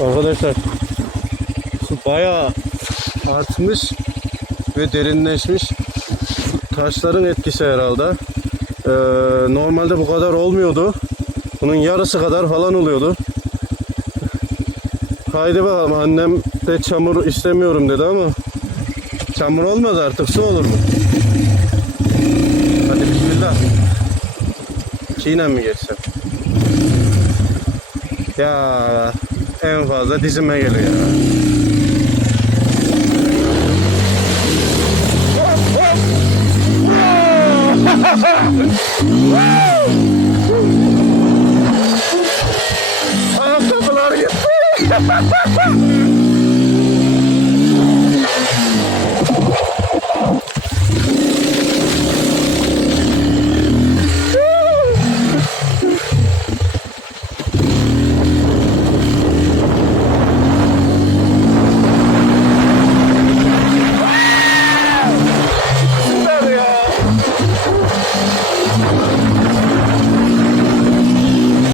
Arkadaşlar su bayağı artmış ve derinleşmiş. Taşların etkisi herhalde. Ee, normalde bu kadar olmuyordu. Bunun yarısı kadar falan oluyordu. Haydi bakalım annem de çamur istemiyorum dedi ama çamur olmaz artık su olur mu? Hadi bismillah. Çiğnen mi geçsem? Ya en fazla dizime geliyor. Ayakkabılar gitti.